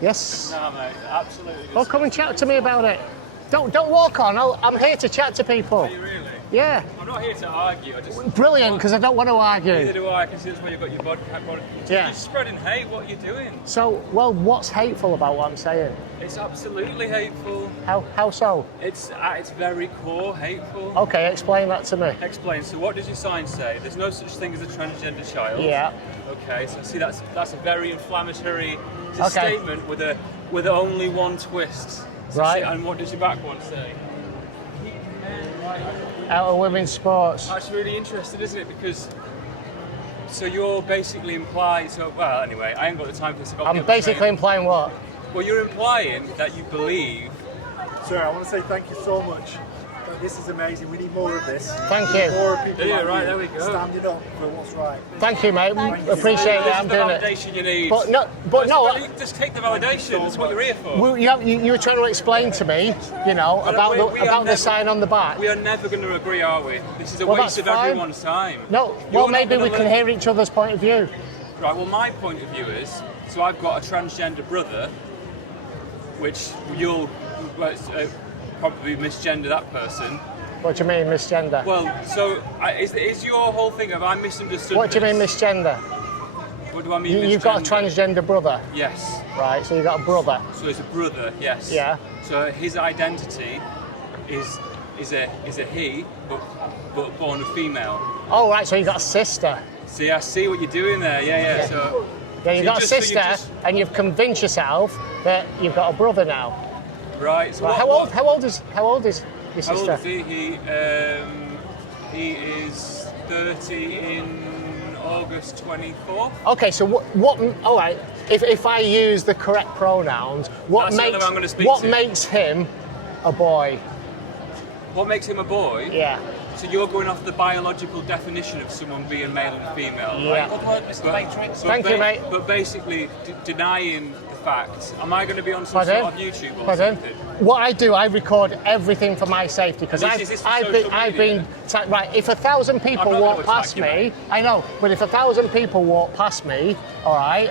Yes. Nah, mate, absolutely. Well, come and chat to me about it. Don't walk on. I'm here to chat to people. Are you really? Yeah. I'm not here to argue. I just. Brilliant, because I don't want to Neither argue. do I. I can see that's why you've got your body. Yeah. You're spreading hate. What are you doing? So, well, what's hateful about what I'm saying? It's absolutely hateful. How so? It's at its very core hateful. Okay, explain that to me. Explain. So, what does your sign say? There's no such thing as a transgender child. Yeah. Okay. So, see, that's a very inflammatory it's a Okay. statement with only one twist. So Right. see, and what does your back one say? Out of women's sports. That's really interesting, isn't it? Because so you're basically implying. So well, anyway, I ain't got the time for this. I've got to I'm get on the basically train. implying what? Well, you're implying that you believe. Sir, I want to say thank you so much. This is amazing. We need more of this. Thank We need you. More people Yeah, like right, you there we go. standing up for what's right. Thank you, mate. you. Appreciate it. This I'm is the doing it. validation you need. But no. Just take the validation. That's what you're here for. Well, you were trying to explain to me, But about we are the never- sign on the back. We are never going to agree, are we? This is a Well, waste that's of fine. everyone's time. No. You're Well, not maybe we gonna can learn- hear each other's point of view. Right, well, my point of view is, so I've got a transgender brother, which you'll probably misgender that person. What do you mean, misgender? Well, so is your whole thing of I misunderstood What do you mean, this? misgender? What do I mean You've got a misgender? transgender brother, Yes. right? So you've got a brother. So it's a brother, yes. Yeah. So his identity is a he, but born a female. Oh, right. So you've got a sister. See, I see what you're doing there. Yeah. So Yeah, you've so got a just- so you sister, just- and you've convinced yourself that you've got a brother now. right. So Right, what, how old is your How old sister? is he? He is 30 in August 24th. Okay, so what? All right. If I use the correct pronouns, what That's the only makes one I'm gonna speak what to. makes him a boy? What makes him a boy? Yeah. So you're going off the biological definition of someone being male and female, Yeah. right? Good work, Mr. Matrix. Thank you, mate. But basically denying the facts. Am I going to be on some Pardon? sort of YouTube or Pardon? something? What I do, I record everything for my safety because And is this for I've social been media? right. If 1,000 people I'm not walk gonna past attack you, me, I know, but if 1,000 people walk past me, all right,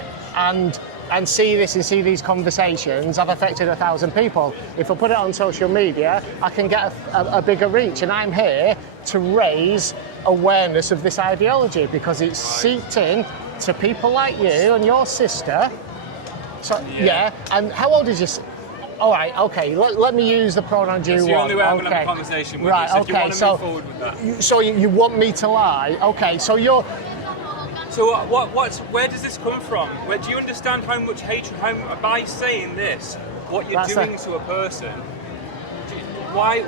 and see this and see these conversations, I've affected 1,000 people. If I put it on social media, I can get a bigger reach, and I'm here to raise awareness of this ideology because it's seeped in to people like you and your sister. So yeah, and how old is your? All right, okay. Let me use the pronouns you It's want. the only way I'm going to have a Okay. conversation with Right, you. So if you okay. want to So, move forward with that. so you want me to lie? Okay. So you're. So where does this come from? Where do you understand how much hatred, by saying this, what you're That's doing a- to a person? Why,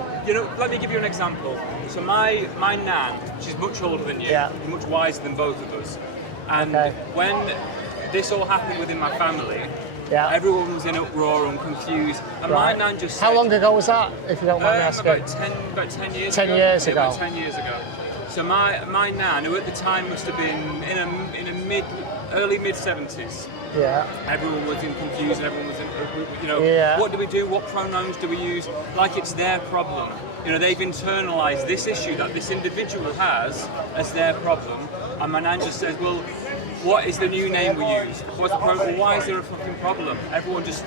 let me give you an example. So my nan, she's much older than you, Yeah. much wiser than both of us. And Okay. when this all happened within my family, Yeah. everyone was in uproar and confused. And Right. my nan just said, How long ago was that? If you don't mind me asking. about 10 years 10 ago. years Yeah, ago. about 10 years ago. So my nan, who at the time must have been in a early mid 70s, Yeah. everyone was in confusion. Everyone was in, Yeah. what do we do? What pronouns do we use? Like it's their problem. They've internalized this issue that this individual has as their problem. And my nan just says, well, what is the new name we use? What's the problem? Why is there a fucking problem? Everyone just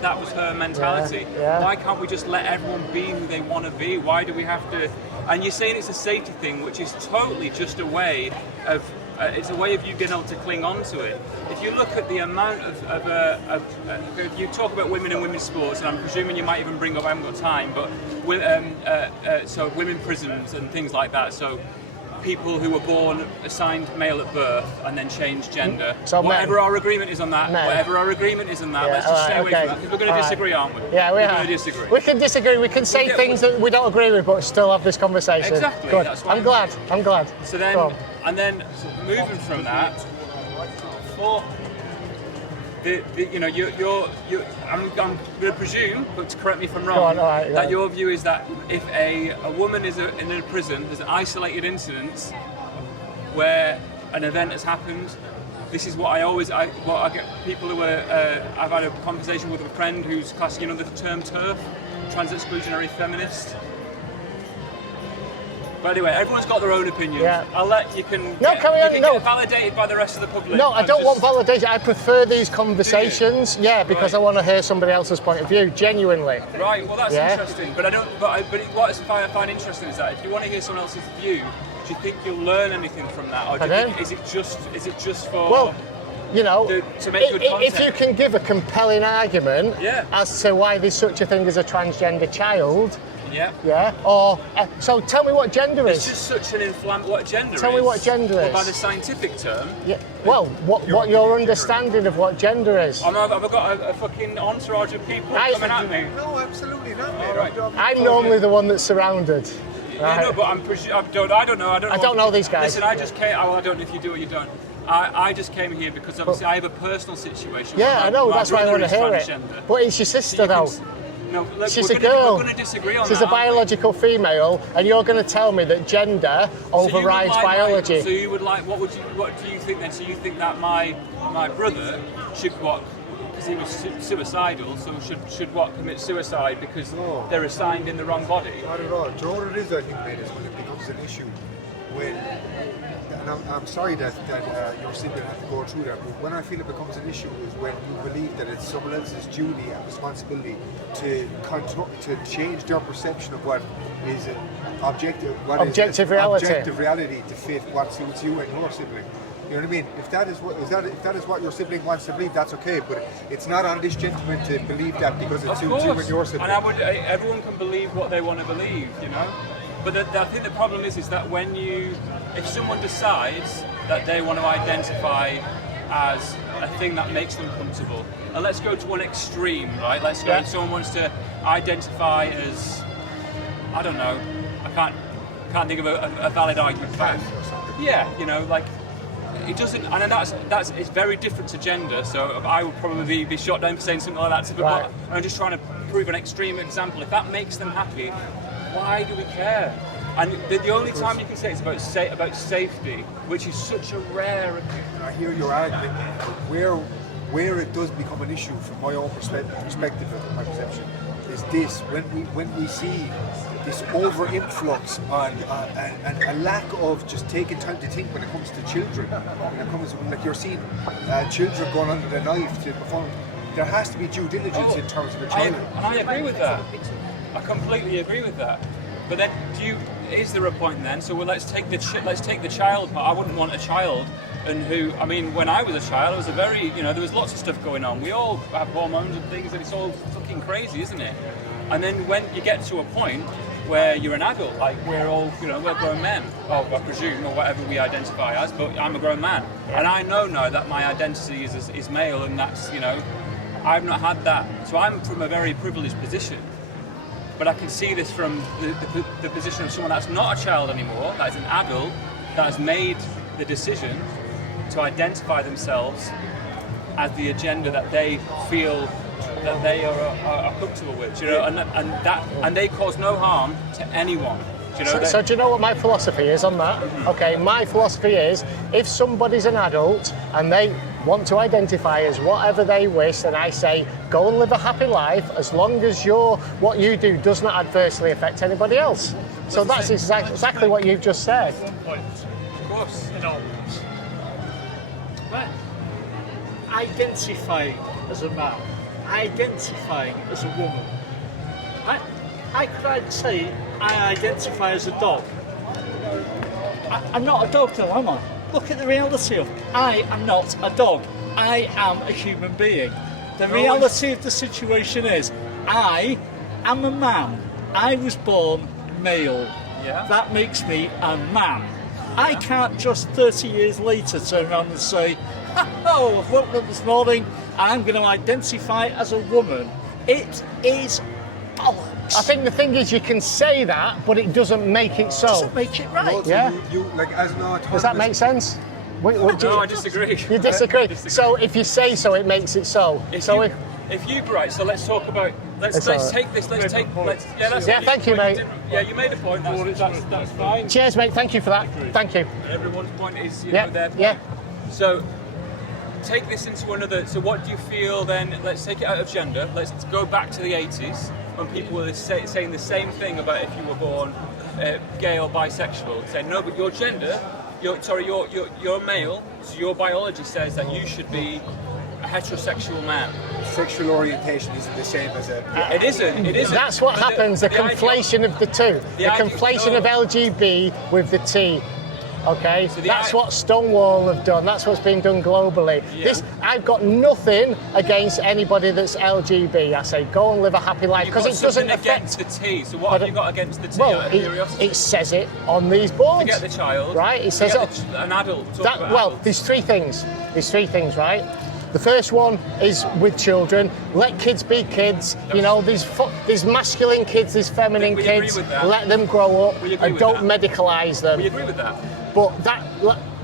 that was her mentality. Yeah. Why can't we just let everyone be who they want to be? Why do we have to? And you're saying it's a safety thing, which is totally just a way of. It's a way of you being able to cling on to it. If you look at the amount if you talk about women and women's sports, and I'm presuming you might even bring up, I haven't got time, but so women prisons and things like that. So people who were born assigned male at birth and then changed gender. So men. whatever our agreement is on that, Men. whatever our agreement is on that, Yeah, let's just stay alright, away okay. from that. 'Cause we're going to Alright. disagree, aren't we? Yeah, we're are. going to disagree. We can disagree. We can say Yeah, things that we don't agree with, but still have this conversation. Exactly, Good. that's why I'm glad. I'm glad. So then, Go on. and then moving from that, for I'm going to presume, but to correct me if I'm wrong, Go on, all right, that yeah. your view is that if a woman is in a prison, there's an isolated incident where an event has happened. This is what I get people who are. I've had a conversation with a friend who's classing, the term TERF, trans exclusionary feminist. But anyway, everyone's got their own opinions. Yeah. I'll let you can. No, carry on, get no. validated by the rest of the public. No, I I'm don't want just- validation. I prefer these conversations. Yeah, because Right. I want to hear somebody else's point of view, genuinely. Right. Well, that's Yeah. interesting. But I don't. But what I find interesting is that if you want to hear someone else's view, do you think you'll learn anything from that, or do you Pardon? think, is it just for? Well, you know, To make good if you content. can give a compelling argument Yeah. as to why there's such a thing as a transgender child, yeah. yeah, or so tell me what gender It's is. just such an what gender Tell is. me what gender Well, is. by the scientific term. Yeah. Well, what your understanding of what gender is? I've got a fucking entourage of people I- coming at me. No, absolutely not, mate. right. I'm normally the one that's surrounded. Yeah, Right. no, but I don't know. I don't know these guys. Listen, I just came. Well, I don't know if you do or you don't. I just came here because obviously I have a personal situation. Yeah, My- I know. my That's why I brother want to is hear it. transgender. But it's your So sister, you can though. No, look, She's we're a gonna, girl. We're going to disagree on She's that. a biological female, and you're going to tell me that gender So you would overrides like biology. so you would like? What do you think then? So you think that my brother should what? Because he was suicidal. So should what commit suicide because No. they're assigned in the wrong body? Not at all. Do you know what it is, I think, mate, is when it becomes an issue when, and I'm sorry that your sibling had to go through that, but when I feel it becomes an issue is when you believe that it's someone else's duty and responsibility to change their perception of what is objective, Objective reality. objective reality to fit what suits you and your sibling. You know what I mean? If that is what your sibling wants to believe, that's okay. But it's not on this gentleman to believe that because it Of suits you and course, your sibling. and everyone can believe what they want to believe, you know. But I think the problem is that if someone decides that they want to identify as a thing that makes them comfortable, and let's go to one extreme, right? Let's go. Yeah. If someone wants to identify as, I don't know, I can't think of a valid argument for it. Yeah, you know, like. It doesn't, and that's it's very different to gender. So I would probably be shot down for saying something like that. But Right. I'm just trying to prove an extreme example. If that makes them happy, why do we care? And the only time you can say it's about safety, which is such a rare. I hear your argument, but where it does become an issue from my own perspective of my perception is this: when we see this over influx on and a lack of just taking time to think when it comes to children. When it comes like you're seeing children going under the knife to perform. There has to be due diligence in terms of a child. And I agree with that. I completely agree with that. But then, is there a point then? So let's take the child. But I wouldn't want a child, and I mean, when I was a child, it was there was lots of stuff going on. We all have hormones and things, and it's all fucking crazy, isn't it? And then when you get to a point where you're an adult, like we're all, we're grown men, I presume, or whatever we identify as, but I'm a grown man. And I know now that my identity is male, and that's, I've not had that. So I'm from a very privileged position. But I can see this from the position of someone that's not a child anymore, that is an adult, that has made the decision to identify themselves as the agenda that they feel that they are comfortable with, and they cause no harm to anyone. So do you know what my philosophy is on that? Okay, my philosophy is if somebody's an adult and they want to identify as whatever they wish, then I say go and live a happy life as long as what you do does not adversely affect anybody else. So that's exactly what you've just said. Of course. Identifying as a man, identifying as a woman. I'd say I identify as a dog. I'm not a dog though, am I? Look at the reality of it. I am not a dog. I am a human being. The reality of the situation is I am a man. I was born male. Yeah. That makes me a man. I can't just 30 years later turn around and say, oh, I've woken up this morning and I'm going to identify as a woman. It is bollocks. I think the thing is you can say that, but it doesn't make it so. Doesn't make it right. Also, Yeah. you like as an Does that make sense? No, I disagree. You disagree? So if you say so, it makes it so. So So let's talk about. It's Let's all take this. Yeah, thank you, mate. Yeah, you made a point. That's fine. cheers, mate. Thank you for that. Thank you. Everyone's point is Yeah, their point. yeah. So take this into another. So what do you feel then? Let's take it out of gender. Let's go back to the 80s when people were saying the same thing about if you were born gay or bisexual, say no, but your gender, you're male, so your biology says that you should be a heterosexual man. Sexual orientation isn't the same as a. It isn't. That's what happens, the conflation of the two. The conflation of LGB with the T. Okay, So that's what Stonewall have done. That's what's being done globally. Yeah. I've got nothing against anybody that's LGB. I say go and live a happy life You've because got it doesn't something against affect. the T. So what have you got against the T? Well, out of curiosity? it says it on these boards. To get the child, right? It to says get it. an adult. Talk That, about well, adults. there's three things. Right? The first one is with children. Let kids be kids. You know, there's masculine kids, there's feminine We agree kids. with that. Let them grow up We agree and with don't that. medicalise them. We agree with that. But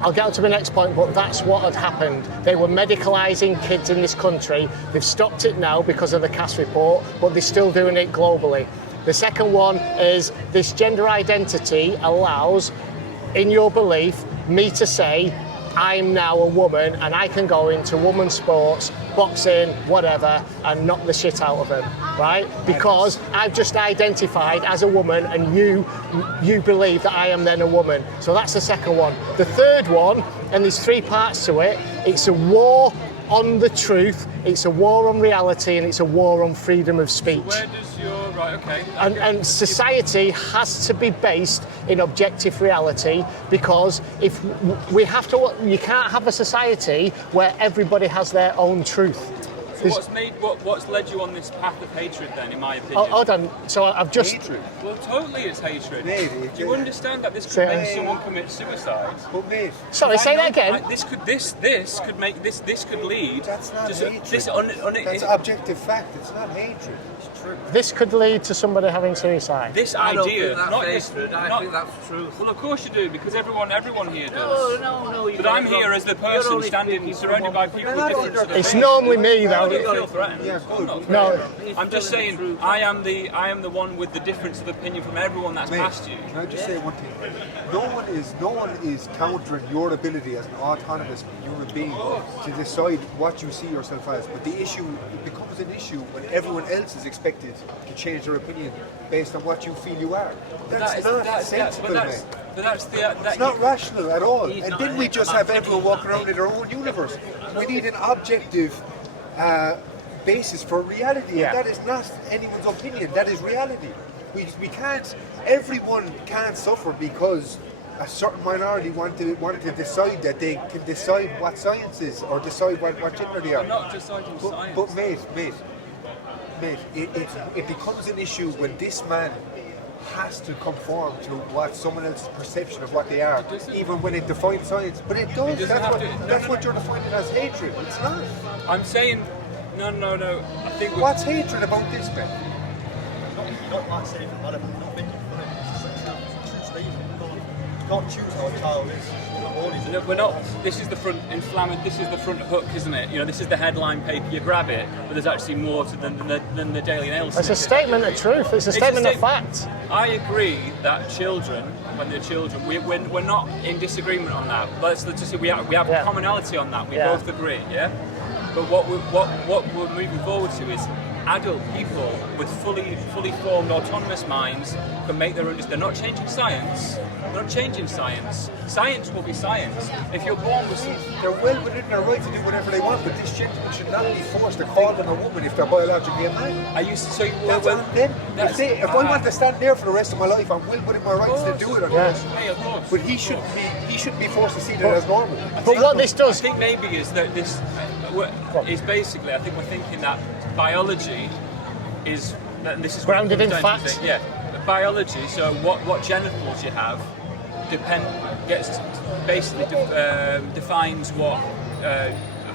I'll get on to the next point, but that's what had happened. They were medicalising kids in this country. They've stopped it now because of the Cass report, but they're still doing it globally. The second one is this gender identity allows, in your belief, me to say, I'm now a woman and I can go into women's sports, boxing, whatever, and knock the shit out of them, right? Because I've just identified as a woman and you believe that I am then a woman. So that's the second one. The third one, and there's three parts to it, it's a war on the truth, it's a war on reality, and it's a war on freedom of speech. Where does your right? Okay. And society has to be based in objective reality because if we have to, you can't have a society where everybody has their own truth. So what's led you on this path of hatred then, in my opinion? Hold on. So I've just. Hatred. Well, totally, it's hatred. Mate, Do you understand that this could Say- make someone commit suicide? But mate, Sorry, say that again. This could lead. that's not to hatred. this That's objective fact. It's not hatred. It's true. This could lead to somebody having suicide. I don't idea, think that's not this. hatred. I not- think that's truth. Well, of course you do, because everyone here does. No. But I'm here as the person standing surrounded by people with different sort of It's things. normally me I though. don't feel threatened. Yeah, I'm good. not No. threatened. I'm just saying I am the one with the difference of opinion from everyone that's Mate, past you. can I just say one thing? No one is countering your ability as an autonomous human being to decide what you see yourself as. But the issue, it becomes an issue when everyone else is expected to change their opinion based on what you feel you are. That's not sensible, mate. It's not rational at all. And then we just have everyone walking around in their own universe. We need an objective basis for reality, Yeah. and that is not anyone's opinion. That is reality. We can't. Everyone can't suffer because a certain minority want to decide that they can decide what science is or decide what gender they are. We're not deciding science. But mate, it becomes an issue when this man has to conform to what someone else's perception of what they are, even when it defines science. But it does. doesn't have to. That's what you're defining as hatred. It's not. I'm saying no. I think What's hatred about this, man? Not like saying for whatever, not making fun of it. It's a true statement. You can't choose how a child is. No, we're not. This is the front This is the front hook, isn't it? You know, this is the headline paper. You grab it, but there's actually more to than the Daily Mail. It's a statement of truth. It's a statement of fact. I agree that children, when they're children, we're not in disagreement on that. Let's just say we have Yeah. commonality on that. We Yeah. both agree, yeah. But what we're moving forward to is adult people with fully formed autonomous minds can make their own. They're not changing science. They're not changing science. Science will be science. If you're born with some, They're well within their right to do whatever they want, but this gentleman should not be forced to call them a woman if they're biologically a man. I used to say, That's on them. If I want to stand there for the rest of my life, I'm well within my rights to do it. Or not. Hey, of course. But he shouldn't be forced to see that as normal. But what this I does, think maybe is that this is basically. I think we're thinking that biology is. And this is what it Grounded in comes down to, fact. Yeah, biology. So what genitals you have defines what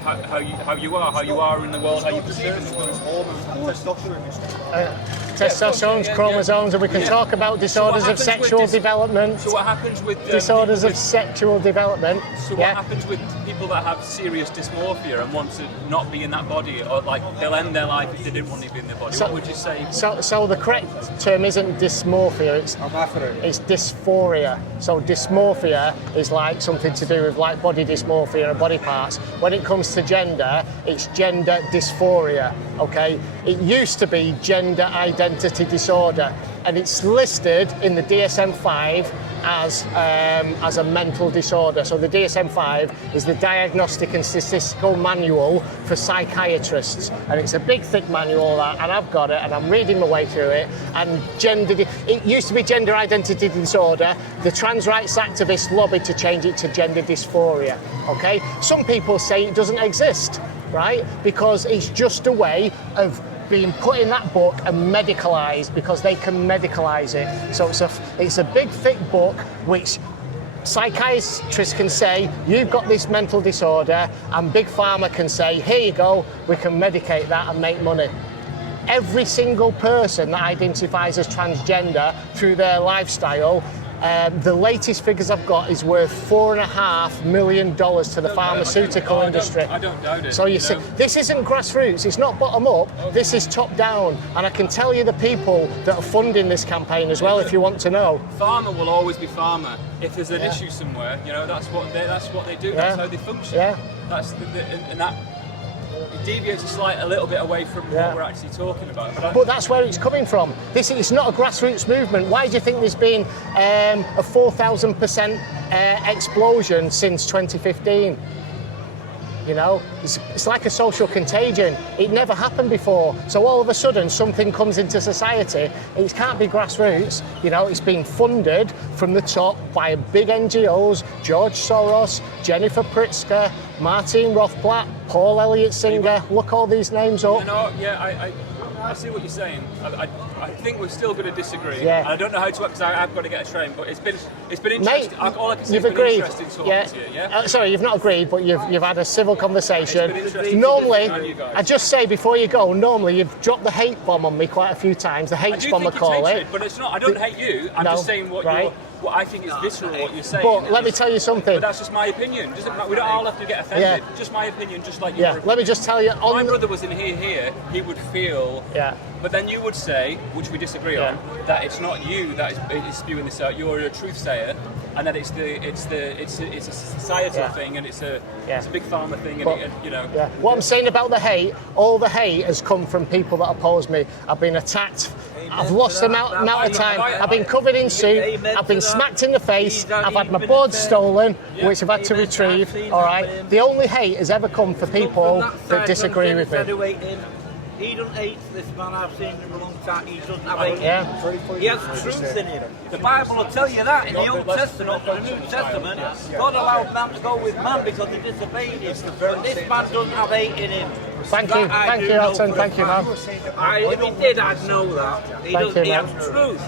how you are in the world, how you perceive in the world. testosterone, chromosomes, and we can talk about disorders of sexual development. So what happens with Disorders people of sexual development. So what happens with people that have serious dysmorphia and want to not be in that body, or like they'll end their life if they didn't want to be in their body? So- What would you say? So the correct term isn't dysmorphia, it's dysphoria. So dysmorphia is like something to do with like body dysmorphia and body parts. When it comes to gender, it's gender dysphoria, okay? It used to be gender identity disorder. and it's listed in the DSM-5 as a mental disorder. So the DSM-5 is the Diagnostic and Statistical Manual for Psychiatrists, and it's a big thick manual, and I've got it, and I'm reading my way through it. And it used to be gender identity disorder. The trans rights activists lobbied to change it to gender dysphoria. Okay, some people say it doesn't exist, right? Because it's just a way of being put in that book and medicalised, because they can medicalise it. So it's a big thick book which psychiatrists can say, you've got this mental disorder, and Big Pharma can say, here you go, we can medicate that and make money. Every single person that identifies as transgender through their lifestyle, the latest figures I've got is worth $4.5 million to the pharmaceutical industry. I don't doubt it. So you see, this isn't grassroots, it's not bottom up, this is top down. And I can tell you the people that are funding this campaign as well, if you want to know. Pharma will always be pharma. If there's an issue somewhere, that's what they do. That's how they function. Yeah. And that deviates a little bit away from what we're actually talking about. But that's where it's coming from. It's not a grassroots movement. Why do you think there's been a 4,000% explosion since 2015? It's like a social contagion. It never happened before. So all of a sudden, something comes into society. It can't be grassroots. It's been funded from the top by big NGOs, George Soros, Jennifer Pritzker, Martin Rothblatt, Paul Elliott Singer. Look all these names up. I see what you're saying. I think we're still going to disagree. Yeah. And I don't know how to, because I've got to get a train. But it's been interesting. Mate, All I can say you've it's been agreed. interesting talking to you. Yeah. Sorry, you've not agreed, but you've had a civil conversation. It's been interesting Normally, to you guys. I just say before you go, normally you've dropped the hate bomb on me quite a few times. The hate bomb, I call it. But it's not. I don't hate you. I'm just saying what I think is visceral what you're saying. But let me tell you something. But that's just my opinion. We don't all have to get offended. Yeah. Just my opinion, just like your opinion. Let me just tell you. My brother was in here, he would feel. Yeah. But then you would say, which we disagree on, that it's not you that is spewing this out. You're a truth sayer, and that it's a societal thing, and it's a big pharma thing, and Yeah. What I'm saying about the hate, all the hate has come from people that oppose me. I've been attacked. I've lost the amount of time. I've been covered in soup. I've been smacked in the face. I've had my boards stolen, which I've had to retrieve. All right. The only hate has ever come for people that disagree with me. He doesn't hate this man. I've seen him a long time. He doesn't have hate. Yeah. He has truth in him. The Bible will tell you that in the Old Testament, the New Testament. God allowed man to go with man because he disobeyed him. But this man doesn't have hate in him. Thank you, Elton. Thank you, man. If he did, I'd know that. He has truth.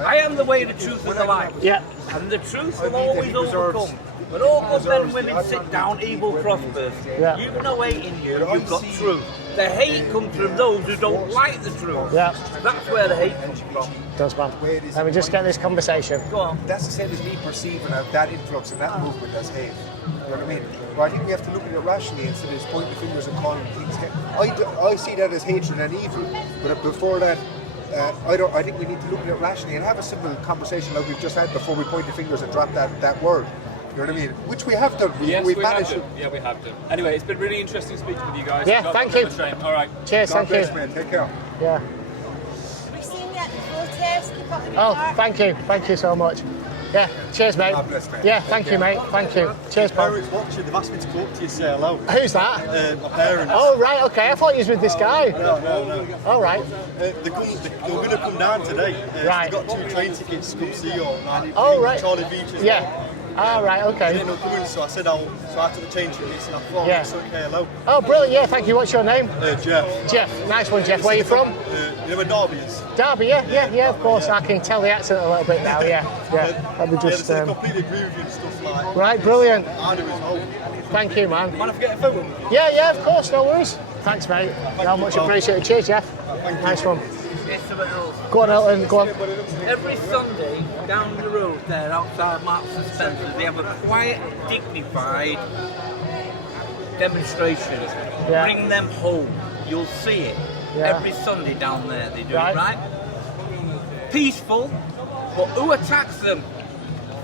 I am the way, the truth, and the life. Yeah. And the truth will always overcome. When all good men and women sit down, evil prospers. Yeah. You've no hate in you, you've got truth. The hate comes from those who don't like the truth. Yeah. That's where the hate comes from. Does, man. Let me just get this conversation. Go on. That's the same as me perceiving that influx and that movement as hate. You know what I mean? But I think we have to look at it rationally instead of just pointing the fingers and calling things hate. I see that as hatred and evil, but before that, I think we need to look at it rationally and have a simple conversation like we've just had before we point the fingers and drop that word. You know what I mean? Which we have done. We've managed to. Yeah, we have done. Anyway, it's been really interesting speaking with you guys. Yeah, thank you. All right. Cheers, God thank you. bless, man. Take care. Yeah. We've seen you at the protest. Keep up the good Oh, work. thank you so much. Yeah, cheers, mate. God bless, mate. Yeah, thank you, mate. Thank you. Cheers, Paul. Parents watching, they've asked me to come up to you, say hello. Who's that? My parents. Oh, right, okay. I thought you was with this guy. No. All right. They're going to come down today. Right. They've got 2 train tickets to come see you. Oh, right. Charlie Beach as Yeah. well. All right, They okay. didn't know coming, so I said so I took the train tickets and I thought, Yeah. so okay, hello. Oh, brilliant. Yeah, thank you. What's your name? Jeff. Jeff. Nice one, Jeff. Where are you from? You know where Derby is? Derby, yeah, of course. I can tell the accent a little bit now, yeah. Let me They just... said they completely agree with you and stuff like Right, brilliant. I do as well. Thank you, man. Mind if I get a photo with you? Yeah, of course, no worries. Thanks, mate. No, much appreciated. Cheers, Jeff. Nice one. It's something else. Go on, Elton, go on. Every Sunday, down the road there, outside Marks and Spencer's, they have a quiet, dignified demonstration. Yeah. Bring them home. You'll see it. Yeah. Every Sunday down there, they do Right. it, right? Peaceful, but who attacks them?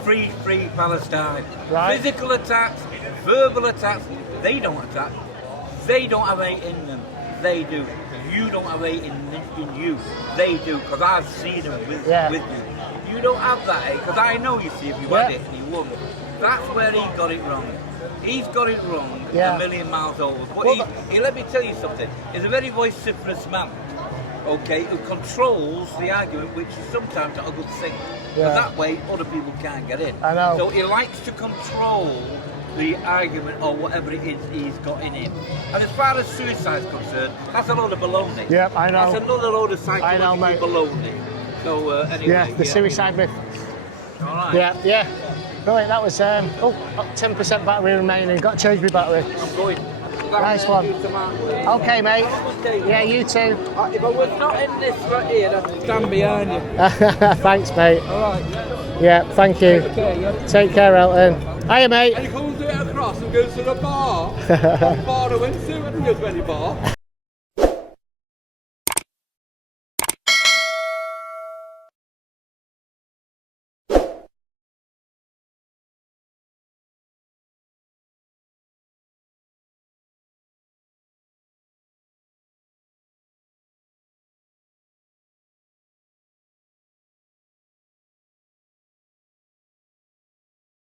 Free Palestine. Right. Physical attacks, verbal attacks, they don't attack. They don't have hate in them. They do. you don't have hate in you. They do, because I've seen them with you. You don't have that hate, because I know, you see, if you had it and you wouldn't. That's where he got it wrong. He's got it wrong a million miles over. But he, let me tell you something. He's a very vociferous man, okay, who controls the argument, which is sometimes not a good thing. But that way, other people can't get in. I know. So he likes to control the argument or whatever it is he's got in him. And as far as suicide's concerned, that's a load of baloney. Yep, I know. That's another load of psychological baloney. So anyway. Yeah, the suicide myth. All right. Yeah. Brilliant, that was 10% battery remaining. Got to change my battery. I'm going. Nice one. Okay, mate. Yeah, you too. If I was not in this right here, I'd stand behind you. Thanks, mate. All right. Yeah, thank you. Take care, Elton. Hiya, mate. And you come do it across and go to the bar. What bar I went to, I didn't go to any bar.